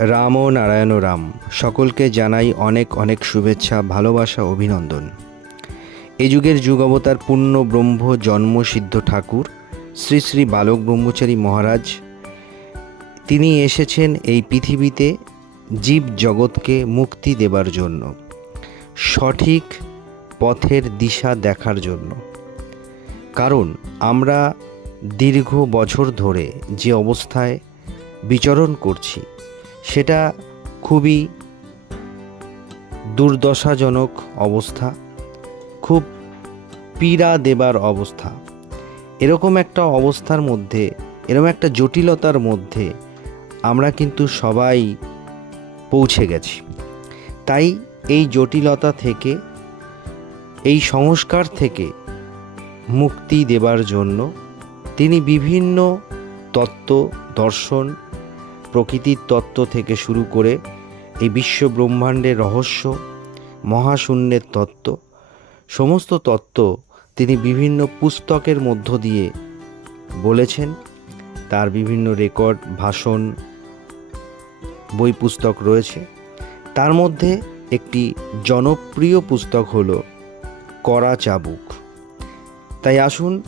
রাম ও নারায়ণ রাম, সকলকে জানাই অনেক অনেক শুভেচ্ছা, ভালোবাসা, অভিনন্দন। এ যুগের যুগ অবতার পূর্ণ ব্রহ্ম জন্মসিদ্ধ ঠাকুর, শ্রী শ্রী বালক ব্রহ্মচারী মহারাজ। তিনি এসেছেন এই পৃথিবীতে জীব জগৎকে মুক্তি দেবার জন্য, সঠিক পথের দিশা দেখার জন্য। কারণ আমরা দীর্ঘ বছর ধরে যে অবস্থায় বিচরণ করছি সেটা খুবই দুর্দশাজনক অবস্থা, খুব পীড়া দেবার অবস্থা। এরকম একটা অবস্থার মধ্যে, এরকম একটা জটিলতার মধ্যে আমরা কিন্তু সবাই পৌঁছে গেছি। তাই এই জটিলতা থেকে, এই সংস্কার থেকে মুক্তি দেবার জন্য তিনি বিভিন্ন তত্ত্ব, দর্শন প্রকৃতির তত্ত্ব থেকে শুরু করে এই বিশ্ব ব্রহ্মাণ্ডের রহস্য, মহাশূন্যের তত্ত্ব, সমস্ত তত্ত্ব তিনি বিভিন্ন পুস্তকের মধ্য দিয়ে বলেছেন। তার বিভিন্ন রেকর্ড, ভাষণ, বই পুস্তক রয়েছে। তার মধ্যে একটি জনপ্রিয় পুস্তক হলো কড়া চাবুক। তাই আসুন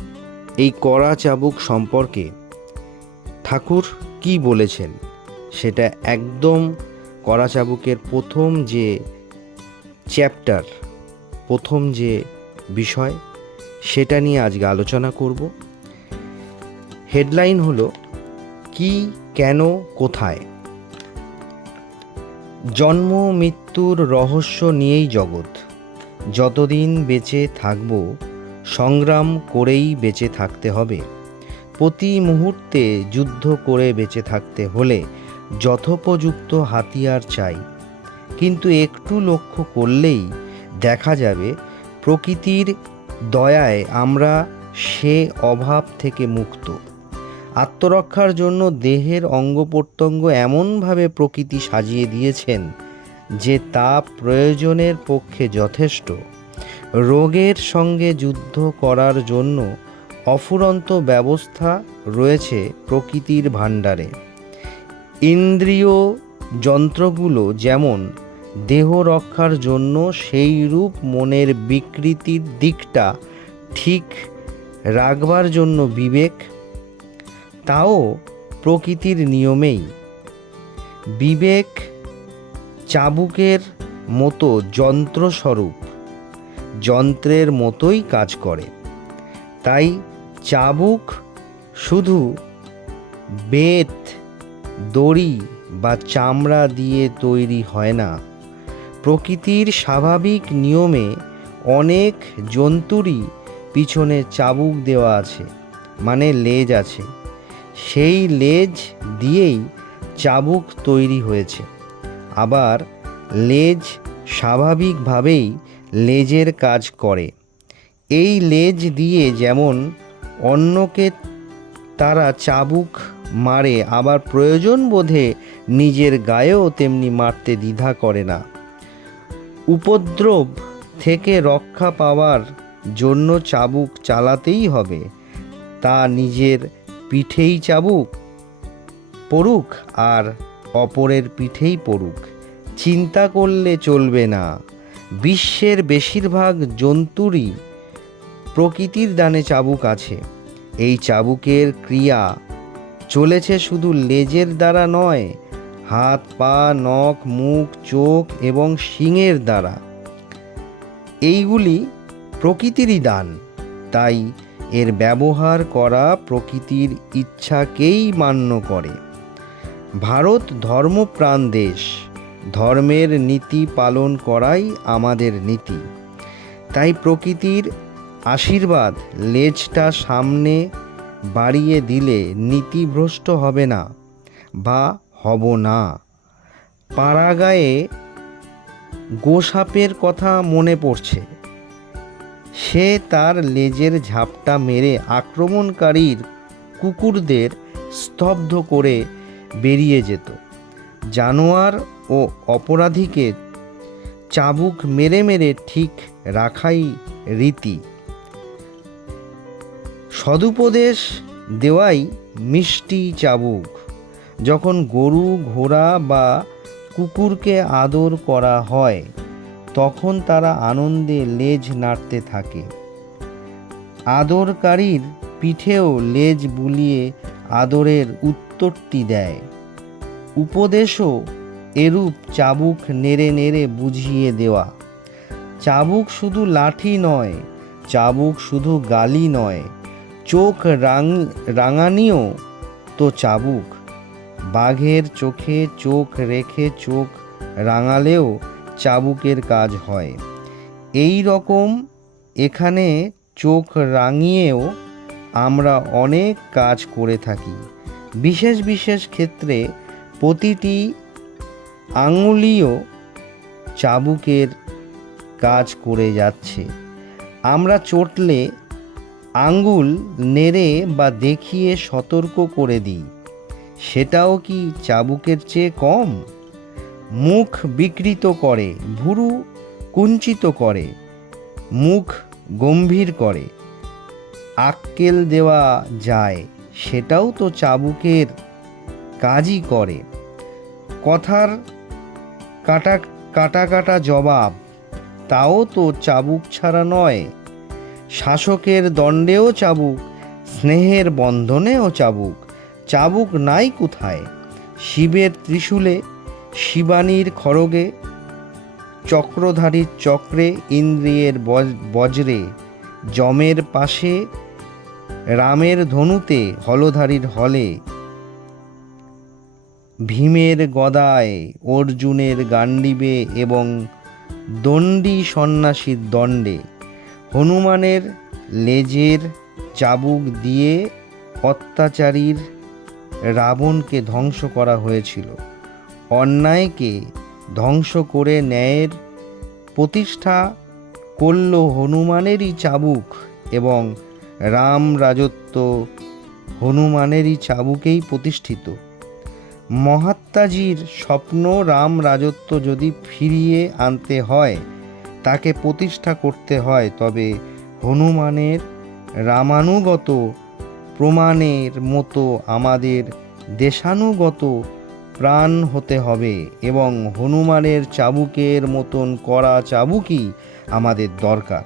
এই কড়া চাবুক সম্পর্কে ঠাকুর কি বলেছেন? সেটা একদম কড়া চাবুকের প্রথম যে চ্যাপ্টার, প্রথম যে বিষয়, সেটা নিয়ে আজকে আলোচনা করব। হেডলাইন হলো, কি, কেন, কোথায়? জন্ম, মৃত্যুর রহস্য নিয়েই জগৎ। যতদিন বেঁচে থাকব, সংগ্রাম করেই বেঁচে থাকতে হবে। প্রতি মুহূর্তে যুদ্ধ করে বেঁচে থাকতে হলে যথোপযুক্ত হাতিয়ার চাই। কিন্তু একটু লক্ষ্য করলেই দেখা যাবে, প্রকৃতির দয়ায় আমরা সে অভাব থেকে মুক্ত। আত্মরক্ষার জন্য দেহের অঙ্গ প্রত্যঙ্গ এমনভাবে প্রকৃতি সাজিয়ে দিয়েছেন যে তা প্রয়োজনের পক্ষে যথেষ্ট। রোগের সঙ্গে যুদ্ধ করার জন্য অফুরন্ত ব্যবস্থা রয়েছে প্রকৃতির ভাণ্ডারে। ইন্দ্রিয় যন্ত্রগুলো যেমন দেহ রক্ষার জন্য সেই রূপ মনের বিকৃতির দিকটা ঠিক রাখবার জন্য বিবেক, তাও প্রকৃতির নিয়মেই। বিবেক চাবুকের মতো যন্ত্রস্বরূপ, যন্ত্রের মতোই কাজ করে। তাই চাবুক শুধু বেত দড়ি বা চামড়া দিয়ে তৈরি হয় না। প্রকৃতির স্বাভাবিক নিয়মে অনেক জন্তুরই পিছনে চাবুক দেওয়া আছে মানে লেজ আছে। সেই লেজ দিয়েই চাবুক তৈরি হয়েছে। আবার লেজ স্বাভাবিকভাবেই লেজের কাজ করে। এই লেজ দিয়ে যেমন অন্যকে তারা চাবুক মারে, আবার প্রয়োজন বোধে নিজের গায়েও তেমনি মারতে দ্বিধা করে না। উপদ্রব থেকে রক্ষা পাওয়ার জন্য চাবুক চালাতেই হবে। তা নিজের পিঠেই চাবুক পড়ুক আর অপরের পিঠেই পড়ুক। চিন্তা করলে চলবে না। বিশ্বের বেশিরভাগ জন্তুরই প্রকৃতির দানে চাবুক আছে। এই চাবুকের ক্রিয়া চলেছে শুধু লেজের দ্বারা নয়, হাত, পা, নখ, মুখ, চোখ এবং শিঙের দ্বারা। এইগুলি প্রকৃতিরই দান, তাই এর ব্যবহার করা প্রকৃতির ইচ্ছাকেই মান্য করে। ভারত ধর্মপ্রাণ দেশ, ধর্মের নীতি পালন করাই আমাদের নীতি। তাই প্রকৃতির আশীর্বাদ লেজটা সামনে বাড়িয়ে দিলে নীতিভ্রষ্ট হবে না বা হব না। পাড়াগায়ে গোসাপের কথা মনে পড়ছে। সে তার লেজের ঝাপটা মেরে আক্রমণকারীর কুকুরদের স্তব্ধ করে বেরিয়ে যেত। জানোয়ার ও অপরাধীকে চাবুক মেরে মেরে ঠিক রাখাই রীতি। সদুপদেশ দেওয়াই মিষ্টি চাবুক। যখন গরু, ঘোড়া বা কুকুরকে আদর করা হয়, তখন তারা আনন্দে লেজ নাড়তে থাকে। আদরকারীর পিঠেও লেজ বুলিয়ে আদরের উত্তরটি দেয়। উপদেশও এরূপ চাবুক নেড়ে নেড়ে বুঝিয়ে দেওয়া। চাবুক শুধু লাঠি নয়, চাবুক শুধু গালি নয় চোখ রাং রাঙানিও তো চাবুক। বাঘের চোখে চোখ রেখে চোখ রাঙালেও চাবুকের কাজ হয়। এই রকম এখানে চোখ রাঙিয়েও আমরা অনেক কাজ করে থাকি। বিশেষ বিশেষ ক্ষেত্রে প্রতিটি আঙুলিও চাবুকের কাজ করে যাচ্ছে। আমরা চটলে আঙ্গুল নেড়ে বা দেখিয়ে সতর্ক করে দিই। সেটাও কি চাবুকের চেয়ে কম? মুখ বিকৃত করে, ভুরু কুঞ্চিত করে, মুখ গম্ভীর করে। আক্কেল দেওয়া যায়, সেটাও তো চাবুকের কাজই করে। কথার কাটা কাটা কাটা জবাব, তাও তো চাবুক ছাড়া নয়। শাসকের দণ্ডেও চাবুক, স্নেহের বন্ধনেও চাবুক। চাবুক নাই কোথায়? শিবের ত্রিশূলে, শিবানীর খড়গে, চক্রধারীর চক্রে, ইন্দ্রিয়ের বজ- বজ্রে, যমের পাশে, রামের ধনুতে, হলধারীর হলে। ভীমের গদায়, অর্জুনের গান্ডিবে এবং দণ্ডী সন্ন্যাসীর দণ্ডে। হনুমানের লেজের চাবুক দিয়ে অত্যাচারীর রাবণকে ধ্বংস করা হয়েছিল। অন্যায়কে ধ্বংস করে ন্যায়ের প্রতিষ্ঠা করল হনুমানেরই চাবুক এবং রাম রাজত্ব হনুমানেরই চাবুকেই প্রতিষ্ঠিত। মহাত্মাজির স্বপ্ন রাম রাজত্ব যদি ফিরিয়ে আনতে হয় তাকে প্রতিষ্ঠা করতে হয়, তবে হনুমানের রামানুগত প্রমাণের মতো আমাদের দেশানুগত প্রাণ হতে হবে এবং হনুমানের চাবুকের মতন করা চাবুকই আমাদের দরকার।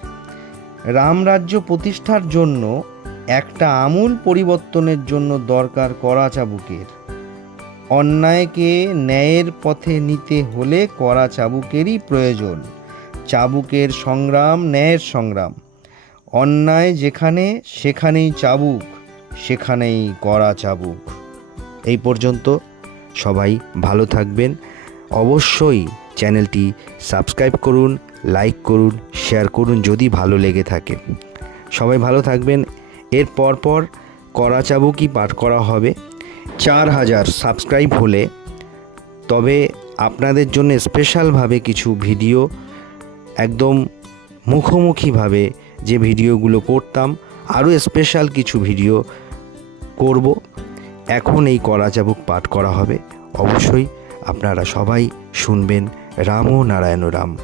রামরাজ্য প্রতিষ্ঠার জন্য একটা আমূল পরিবর্তনের জন্য দরকার করা চাবুকের। অন্যায়কে ন্যায়ের পথে নিতে হলে করা চাবুকেরই প্রয়োজন। চাবুকের সংগ্রাম, ন্যায়ের সংগ্রাম। অন্যায় যেখানে, সেখানেই চাবুক, সেখানেই করা চাবুক। এই পর্যন্ত সবাই ভালো থাকবেন। অবশ্যই চ্যানেলটি সাবস্ক্রাইব করুন, লাইক করুন, শেয়ার করুন যদি ভালো লেগে থাকে। সবাই ভালো থাকবেন। এর পরপর করা চাবুকই পাঠ করা হবে। চার হাজার সাবস্ক্রাইব হলে তবে আপনাদের জন্য স্পেশালভাবে কিছু ভিডিও একদম মুখোমুখিভাবে যে ভিডিওগুলো করতাম, আরও স্পেশাল কিছু ভিডিও করব। এখন এই করা চাবুক পাঠ করা হবে। অবশ্যই আপনারা সবাই শুনবেন রাম নারায়ণ রাম।